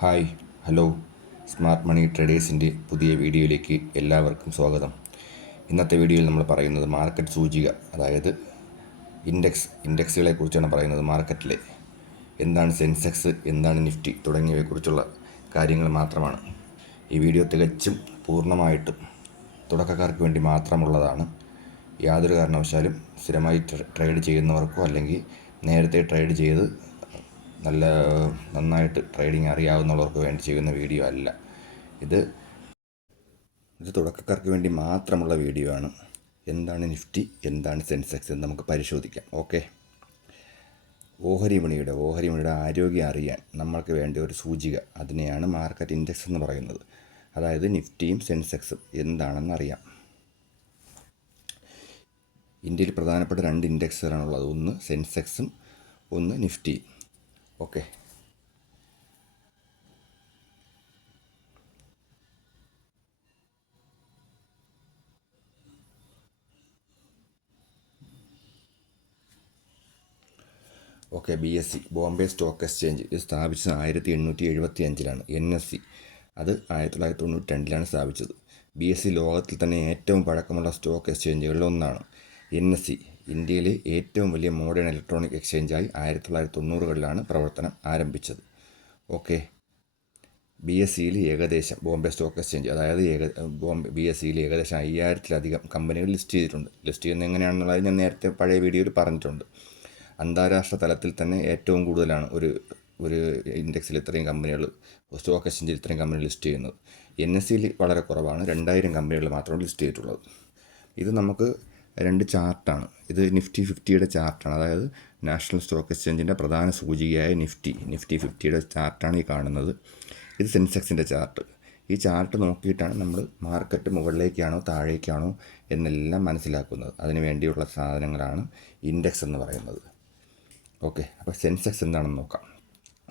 Hi hello smart money ട്രേഡേഴ്സിൻ്റെ പുതിയ വീഡിയോയിലേക്ക് എല്ലാവർക്കും സ്വാഗതം. ഇന്നത്തെ വീഡിയോയിൽ നമ്മൾ പറയുന്നത് മാർക്കറ്റ് സൂചിക, അതായത് ഇൻഡെക്സുകളെ കുറിച്ചാണ് പറയുന്നത്. മാർക്കറ്റിലെ എന്താണ് സെൻസെക്സ്, എന്താണ് നിഫ്റ്റി തുടങ്ങിയവയെക്കുറിച്ചുള്ള കാര്യങ്ങൾ മാത്രമാണ്. ഈ വീഡിയോ തികച്ചും പൂർണ്ണമായിട്ടും തുടക്കക്കാർക്ക് വേണ്ടി മാത്രമുള്ളതാണ്. യാതൊരു കാരണവശാലും സ്ഥിരമായി ട്രേഡ് ചെയ്യുന്നവർക്കോ അല്ലെങ്കിൽ നേരത്തെ ട്രേഡ് ചെയ്ത് നന്നായിട്ട് ട്രേഡിംഗ് അറിയാവുന്നവർക്ക് വേണ്ടി ചെയ്യുന്ന വീഡിയോ അല്ല. ഇത് തുടക്കക്കാർക്ക് വേണ്ടി മാത്രമുള്ള വീഡിയോ ആണ്. എന്താണ് നിഫ്റ്റി, എന്താണ് സെൻസെക്സ് എന്ന് നമുക്ക് പരിശോധിക്കാം. ഓക്കെ, ഓഹരി വിപണിയുടെ ആരോഗ്യം അറിയാൻ നമ്മൾക്ക് വേണ്ട ഒരു സൂചിക, അതിനെയാണ് മാർക്കറ്റ് ഇൻഡെക്സ് എന്ന് പറയുന്നത്. അതായത് നിഫ്റ്റിയും സെൻസെക്സും എന്താണെന്ന് അറിയാം. ഇന്ത്യയിൽ പ്രധാനപ്പെട്ട 2 ഇൻഡെക്സുകളാണുള്ളത്. ഒന്ന് സെൻസെക്സും ഒന്ന് നിഫ്റ്റിയും. Okay, BSE Bombay stock exchange ഇത് സ്ഥാപിച്ചത് 1875-ലാണ്. NSE അത് 1992-ലാണ് സ്ഥാപിച്ചത്. BSE ലോകത്തിൽ തന്നെ ഏറ്റവും പഴക്കമുള്ള സ്റ്റോക്ക് എക്സ്ചേഞ്ചുകളിൽ ഒന്നാണ്. NSE ഇന്ത്യയിലെ ഏറ്റവും വലിയ മോഡേൺ ഇലക്ട്രോണിക് എക്സ്ചേഞ്ചായി 1990-കളിലാണ് പ്രവർത്തനം ആരംഭിച്ചത്. ഓക്കെ, BSEയിൽ ഏകദേശം ബോംബെ സ്റ്റോക്ക് എക്സ്ചേഞ്ച്, അതായത് BSEയിൽ ഏകദേശം 5000-ലധികം കമ്പനികൾ ലിസ്റ്റ് ചെയ്തിട്ടുണ്ട്. ലിസ്റ്റ് ചെയ്യുന്നത് എങ്ങനെയാണെന്നുള്ളത് ഞാൻ നേരത്തെ പഴയ വീഡിയോയിൽ പറഞ്ഞിട്ടുണ്ട്. അന്താരാഷ്ട്ര തലത്തിൽ തന്നെ ഏറ്റവും കൂടുതലാണ് ഒരു ഇൻഡെക്സിൽ ഇത്രയും കമ്പനികൾ, സ്റ്റോക്ക് എക്സ്ചേഞ്ചിൽ ഇത്രയും കമ്പനികൾ ലിസ്റ്റ് ചെയ്യുന്നത്. NSEയിൽ വളരെ കുറവാണ്, 2000 കമ്പനികൾ മാത്രമാണ് ലിസ്റ്റ് ചെയ്തിട്ടുള്ളത്. ഇത് നമുക്ക് 2 ചാർട്ടാണ്. ഇത് നിഫ്റ്റി 50യുടെ ചാർട്ടാണ്, അതായത് നാഷണൽ സ്റ്റോക്ക് എക്സ്ചേഞ്ചിൻ്റെ പ്രധാന സൂചികയായ നിഫ്റ്റി 50യുടെ ചാർട്ടാണ് ഈ കാണുന്നത്. ഇത് സെൻസെക്സിൻ്റെ ചാർട്ട്. ഈ ചാർട്ട് നോക്കിയിട്ടാണ് നമ്മൾ മാർക്കറ്റ് മുകളിലേക്കാണോ താഴേക്കാണോ എന്നെല്ലാം മനസ്സിലാക്കുന്നത്. അതിന് വേണ്ടിയുള്ള സാധനങ്ങളാണ് ഇൻഡെക്സ് എന്ന് പറയുന്നത്. ഓക്കെ, അപ്പോൾ സെൻസെക്സ് എന്താണെന്ന് നോക്കാം.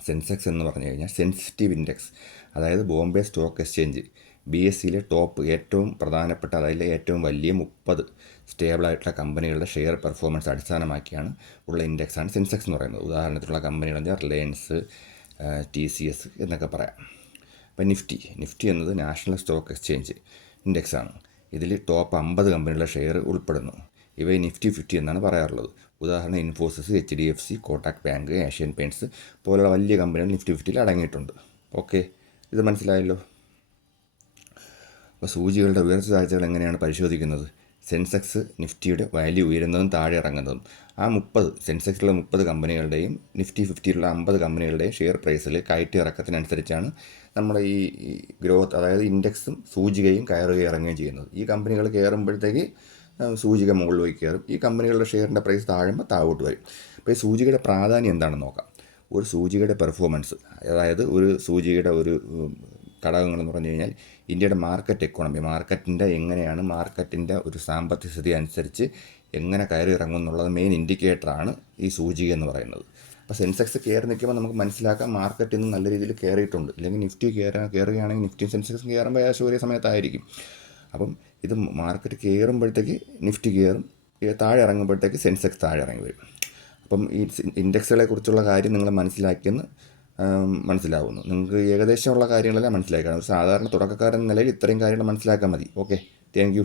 സെൻസെക്സ് എന്ന് പറഞ്ഞു കഴിഞ്ഞാൽ സെൻസിറ്റീവ് ഇൻഡെക്സ്, അതായത് ബോംബെ സ്റ്റോക്ക് എക്സ്ചേഞ്ച് BSEയിലെ ടോപ്പ് ഏറ്റവും പ്രധാനപ്പെട്ട, അതായത് ഏറ്റവും വലിയ 30 സ്റ്റേബിളായിട്ടുള്ള കമ്പനികളുടെ ഷെയർ പെർഫോമൻസ് അടിസ്ഥാനമാക്കിയാണ് ഉള്ള ഇൻഡെക്സാണ് സെൻസെക്സ് എന്ന് പറയുന്നത്. ഉദാഹരണത്തിലുള്ള കമ്പനികൾ റിലയൻസ്, TCS എന്നൊക്കെ പറയാം. അപ്പോൾ നിഫ്റ്റി എന്നത് നാഷണൽ സ്റ്റോക്ക് എക്സ്ചേഞ്ച് ഇൻഡെക്സാണ്. ഇതിൽ ടോപ്പ് 50 കമ്പനികളുടെ ഷെയർ ഉൾപ്പെടുന്നു. ഇവയെ നിഫ്റ്റി 50 എന്നാണ് പറയാറുള്ളത്. ഉദാഹരണം Infosys, HDFC, Kotak bank, Asian paints പോലുള്ള വലിയ കമ്പനികൾ നിഫ്റ്റി 50യിൽ അടങ്ങിയിട്ടുണ്ട്. ഓക്കെ, ഇത് മനസ്സിലായല്ലോ. അപ്പോൾ സൂചികളുടെ ഉയർച്ച താഴ്ചകൾ എങ്ങനെയാണ് പരിശോധിക്കുന്നത്? സെൻസെക്സ് നിഫ്റ്റിയുടെ വാല്യൂ ഉയരുന്നതും താഴെ ഇറങ്ങുന്നതും. ആ 30 സെൻസെക്സിലുള്ള 30 കമ്പനികളുടെയും നിഫ്റ്റി 50യിലുള്ള 50 കമ്പനികളുടെയും ഷെയർ പ്രൈസിൽ കയറ്റി ഇറക്കത്തിനനുസരിച്ചാണ് നമ്മുടെ ഈ ഗ്രോത്ത്, അതായത് ഇൻഡെക്സും സൂചികയും കയറുകയും ഇറങ്ങുകയും ചെയ്യുന്നത്. ഈ കമ്പനികൾ കയറുമ്പോഴത്തേക്ക് സൂചിക മുകളിലേക്ക് കയറും, ഈ കമ്പനികളുടെ ഷെയറിൻ്റെ പ്രൈസ് താഴുമ്പോൾ താഴോട്ട് വരും. അപ്പോൾ ഈ സൂചികയുടെ പ്രാധാന്യം എന്താണെന്ന് നോക്കാം. ഒരു സൂചികയുടെ പെർഫോമൻസ്, അതായത് ഒരു സൂചികയുടെ ഒരു ഘടകങ്ങളെന്ന് പറഞ്ഞു കഴിഞ്ഞാൽ ഇന്ത്യയുടെ മാർക്കറ്റ് എക്കോണമി, എങ്ങനെയാണ് മാർക്കറ്റിൻ്റെ ഒരു സാമ്പത്തിക സ്ഥിതി അനുസരിച്ച് എങ്ങനെ കയറി ഇറങ്ങും എന്നുള്ളത് മെയിൻ ഇൻഡിക്കേറ്ററാണ് ഈ സൂചിക എന്ന് പറയുന്നത്. അപ്പോൾ സെൻസെക്സ് കയറി നിൽക്കുമ്പോൾ നമുക്ക് മനസ്സിലാക്കാം മാർക്കറ്റ് ഇന്ന് നല്ല രീതിയിൽ കയറിയിട്ടുണ്ട്. അല്ലെങ്കിൽ നിഫ്റ്റി കയറുകയാണെങ്കിൽ നിഫ്റ്റിയും സെൻസെക്സും കയറുമ്പോൾ ഏകദേശം ഒരേ സമയത്തായിരിക്കും. അപ്പം ഇത് മാർക്കറ്റ് കയറുമ്പോഴത്തേക്ക് നിഫ്റ്റി കയറും, താഴെ ഇറങ്ങുമ്പോഴത്തേക്ക് സെൻസെക്സ് താഴെ ഇറങ്ങി വരും. അപ്പം ഈ ഇൻഡെക്സുകളെ കുറിച്ചുള്ള കാര്യം നിങ്ങൾ മനസ്സിലാക്കിയെന്ന് മനസ്സിലാവുന്നു. നിങ്ങൾക്ക് ഏകദേശമുള്ള കാര്യങ്ങളെല്ലാം മനസ്സിലാക്കണം. ഒരു സാധാരണ തുടക്കക്കാരൻ നിലയിൽ ഇത്രയും കാര്യങ്ങൾ മനസ്സിലാക്കാൻ മതി. Okay, thank you.